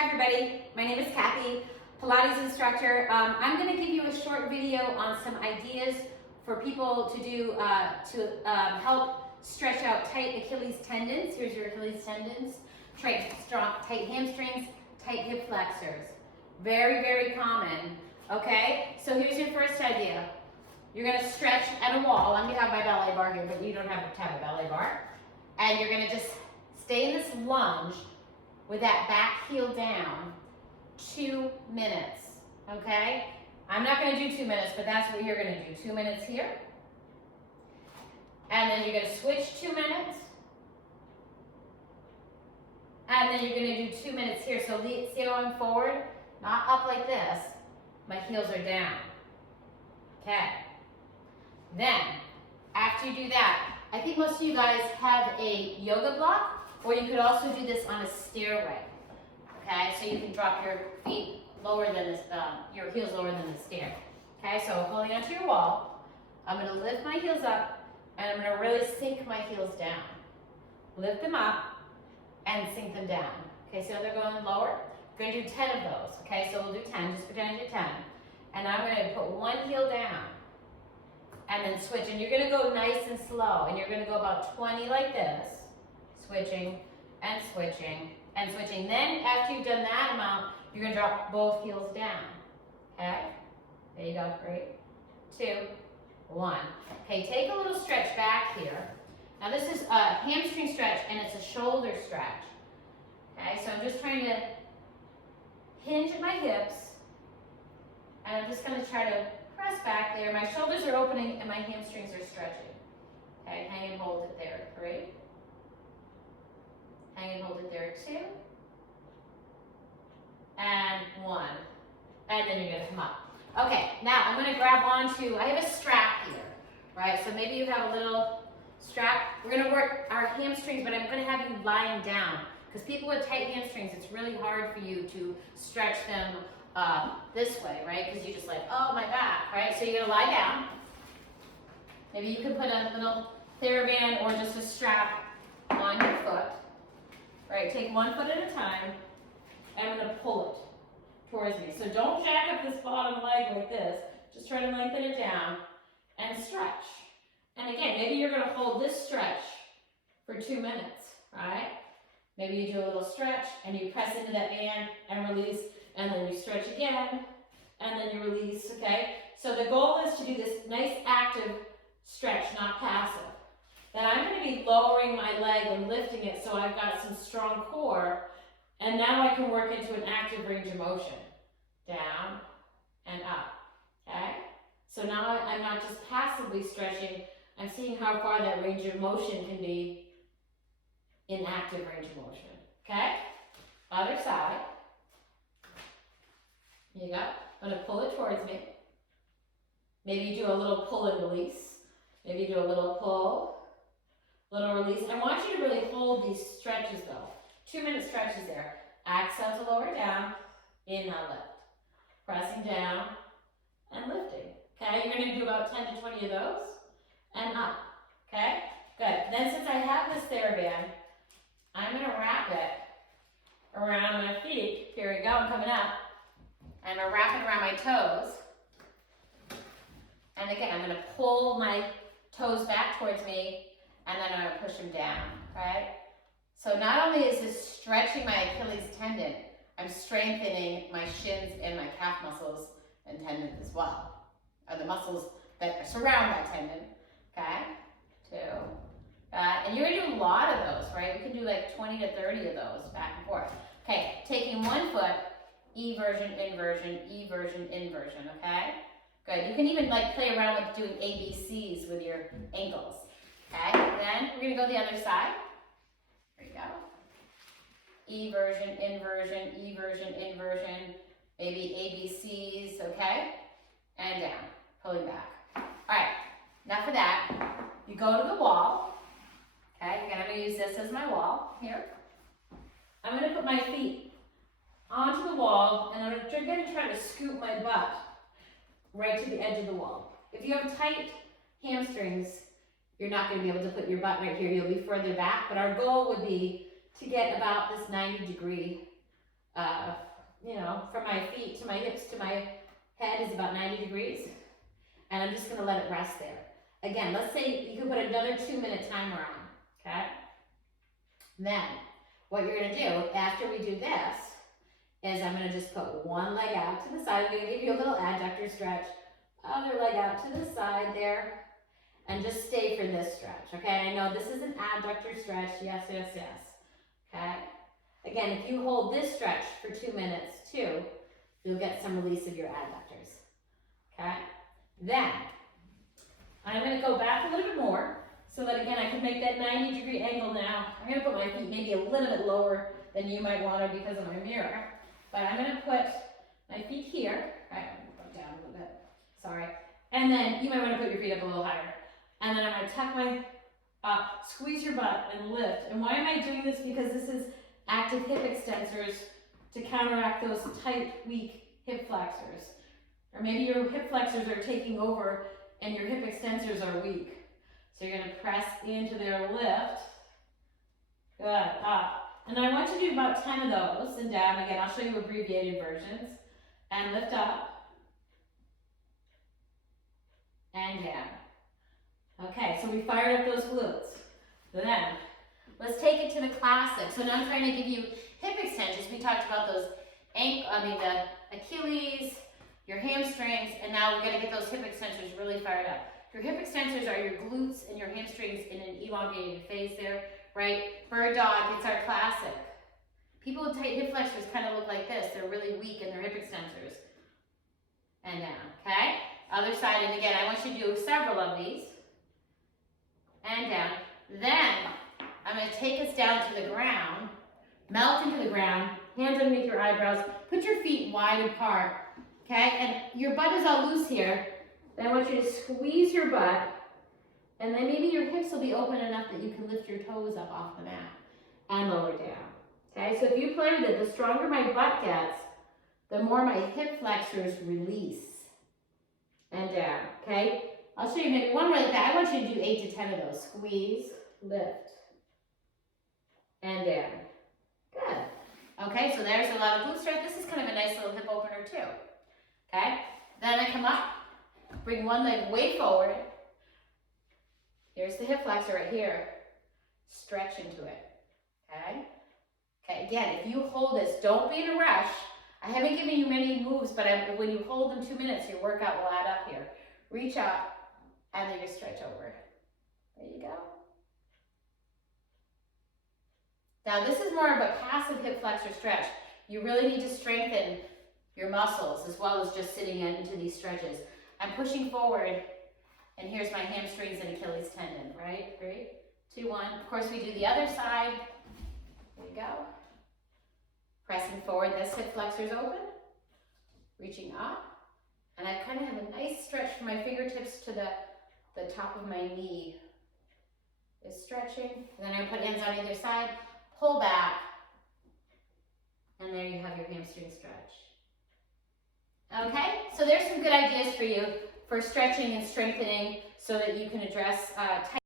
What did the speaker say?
Hi everybody, my name is Kathy, Pilates instructor. I'm going to give you a short video on some ideas for people to do to help stretch out tight Achilles tendons. Here's your Achilles tendons, tight hamstrings, tight hip flexors. Very, very common. Okay, so here's your first idea. You're going to stretch at a wall. I'm going to have my ballet bar here, but you don't have to have a ballet bar. And you're going to just stay in this lunge with that back heel down, 2 minutes, okay? I'm not gonna do 2 minutes, but that's what you're gonna do. 2 minutes here. And then you're gonna switch 2 minutes. And then you're gonna do 2 minutes here. So see going forward, not up like this. My heels are down, okay? Then, after you do that, I think most of you guys have a yoga block, or you could also do this on a stairway, okay? So you can drop your feet lower than this, your heels lower than the stair, okay? So holding onto your wall, I'm gonna lift my heels up, and I'm gonna really sink my heels down. Lift them up, and sink them down. Okay, so they're going lower. We're gonna do 10 of those, okay? So we'll do 10, just pretend to do 10. And I'm gonna put one heel down, and then switch. And you're gonna go nice and slow, and you're gonna go about 20 like this, switching and switching and switching. Then after you've done that amount, you're gonna drop both heels down, okay? There you go, 3, 2, 1. Okay, take a little stretch back here. Now this is a hamstring stretch and it's a shoulder stretch, okay? So I'm just trying to hinge at my hips, and I'm just gonna try to press back there. My shoulders are opening and my hamstrings are stretching. Okay, hang and hold it there, 3. Hang and hold it there, 2. And 1. And then you're gonna come up. Okay, now I'm gonna grab onto, I have a strap here, right? So maybe you have a little strap. We're gonna work our hamstrings, but I'm gonna have you lying down. Because people with tight hamstrings, it's really hard for you to stretch them this way, right? Because you're just like, oh, my back, right? So you're gonna lie down. Maybe you can put a little TheraBand or just a strap on your foot. Right, take one foot at a time, and I'm gonna pull it towards me. So don't jack up this bottom leg like this. Just try to lengthen it down and stretch. And again, maybe you're gonna hold this stretch for 2 minutes, right? Maybe you do a little stretch and you press into that band and release, and then you stretch again, and then you release, okay? So the goal is to do this nice active stretch, not passive. Then I'm going to be lowering my leg and lifting it so I've got some strong core, and now I can work into an active range of motion. Down and up, okay? So now I'm not just passively stretching, I'm seeing how far that range of motion can be in active range of motion, okay? Other side. Here you go. I'm going to pull it towards me. Maybe you do a little pull and release. Maybe you do a little pull, little release. I want you to really hold these stretches though. 2 minute stretches there. Exhale to lower down, inhale lift. Pressing down and lifting. Okay, you're going to do about 10 to 20 of those and up. Okay, good. Then since I have this TheraBand, I'm going to wrap it around my feet. Here we go, I'm coming up. I'm going to wrap it around my toes. And again, I'm going to pull my toes back towards me, and then I'm going to push them down, right? So not only is this stretching my Achilles tendon, I'm strengthening my shins and my calf muscles and tendons as well. Or the muscles that surround that tendon, okay? 2. And you're going to do a lot of those, right? We can do like 20 to 30 of those back and forth. Okay, taking one foot, eversion, inversion, eversion, inversion, okay? Good. You can even like play around with doing ABCs with your ankles. Okay. Then we're gonna go the other side. There you go. Eversion, inversion, eversion, inversion. Maybe ABCs. Okay. And down. Pulling back. All right. Enough of that. You go to the wall. Okay. Again, I'm gonna use this as my wall here. I'm gonna put my feet onto the wall, and I'm gonna try to scoop my butt right to the edge of the wall. If you have tight hamstrings, you're not going to be able to put your butt right here. You'll be further back, but our goal would be to get about this 90-degree you know, from my feet to my hips to my head is about 90 degrees. And I'm just gonna let it rest there. Again, let's say you can put another 2-minute timer on, okay? Then, what you're gonna do after we do this is I'm gonna just put one leg out to the side. I'm gonna give you a little adductor stretch. Other leg out to the side there. And just stay for this stretch, okay? I know this is an adductor stretch, yes, yes, yes, okay? Again, if you hold this stretch for 2 minutes too, you'll get some release of your adductors, okay? Then, I'm gonna go back a little bit more so that again, I can make that 90-degree angle now. I'm gonna put my feet maybe a little bit lower than you might want to because of my mirror. But I'm gonna put my feet here. All right, I'm gonna go down a little bit, sorry. And then you might wanna put your feet up a little higher. And then I'm gonna tuck my up, squeeze your butt and lift. And why am I doing this? Because this is active hip extensors to counteract those tight, weak hip flexors. Or maybe your hip flexors are taking over and your hip extensors are weak. So you're gonna press into their lift. Good, up. And I want you to do about 10 of those and down. Again, I'll show you abbreviated versions. And lift up. And down. Okay, so we fired up those glutes. Then, let's take it to the classic. So now I'm trying to give you hip extensions. We talked about those the Achilles, your hamstrings, and now we're gonna get those hip extensors really fired up. Your hip extensors are your glutes and your hamstrings in an elongated phase there, right? Bird dog, it's our classic. People with tight hip flexors kind of look like this. They're really weak in their hip extensors. And down, okay? Other side, and again, I want you to do several of these. And down. Then, I'm gonna take us down to the ground, melt into the ground, hands underneath your eyebrows, put your feet wide apart, okay? And your butt is all loose here. Then I want you to squeeze your butt, and then maybe your hips will be open enough that you can lift your toes up off the mat and lower down, okay? So if you play with it, the stronger my butt gets, the more my hip flexors release and down, okay? I'll show you maybe one like that. I want you to do 8 to 10 of those. Squeeze, lift, and down. Good. Okay, so there's a lot of glute stretch. This is kind of a nice little hip opener too. Okay, then I come up, bring one leg way forward. Here's the hip flexor right here. Stretch into it. Okay. Okay, again, if you hold this, don't be in a rush. I haven't given you many moves, but when you hold them 2 minutes, your workout will add up here. Reach up. And then you stretch over. There you go. Now this is more of a passive hip flexor stretch. You really need to strengthen your muscles as well as just sitting into these stretches. I'm pushing forward, and here's my hamstrings and Achilles tendon, right? 3, 2, 1. Of course, we do the other side. There you go. Pressing forward, this hip flexor is open. Reaching up. And I kind of have a nice stretch from my fingertips to the top of my knee is stretching. And then I put hands on either side, pull back, and there you have your hamstring stretch. Okay, so there's some good ideas for you for stretching and strengthening so that you can address tight